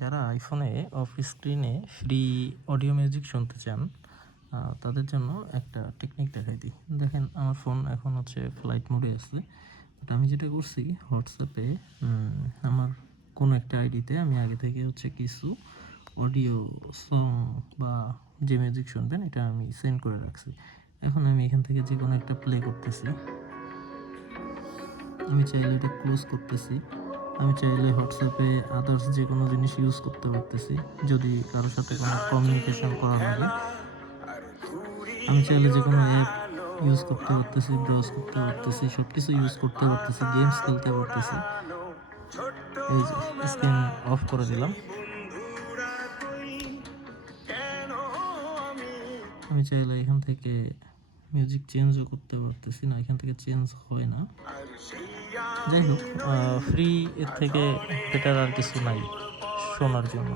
যারা আইফোনে অফ স্ক্রিনে ফ্রি অডিও মিউজিক শুনতে চান তাদের জন্য একটা টেকনিক দেখাই দিই। দেখেন আমার ফোন এখন হচ্ছে ফ্লাইট মোডে আছে। বাট আমি যেটা করছি হোয়াটসঅ্যাপে আমার কোনো একটা আইডিতে আমি আগে থেকে হচ্ছে কিছু অডিও সং বা যে মিউজিক শুনবেন এটা আমি সেন্ড করে রাখছি। এখন আমি এখান থেকে যে কোনো একটা প্লে করতেছি। আমি চাইলে এটা ক্লোজ করতেছি। আমি চাইলে হোয়াটসঅ্যাপে আদার্স যে কোনো জিনিস ইউজ করতে পারতেছি যদি কারোর সাথে কোনো কমিউনিকেশন করা লাগে। আমি চাইলে যে কোনো অ্যাপ ইউজ করতে পারতেছি, ব্রাউজ করতে পারতেছি, সব কিছু ইউজ করতে পারতেছি, গেমস খেলতে পারতেছি। এই যে স্ক্রিন অফ করে দিলাম। আমি চাইলে এখান থেকে মিউজিক চেঞ্জও করতে পারতেছি না, এখান থেকে চেঞ্জ হয় না। যাই হোক, ফ্রি এর থেকে বেটার আর কিছু নাই শোনার জন্য।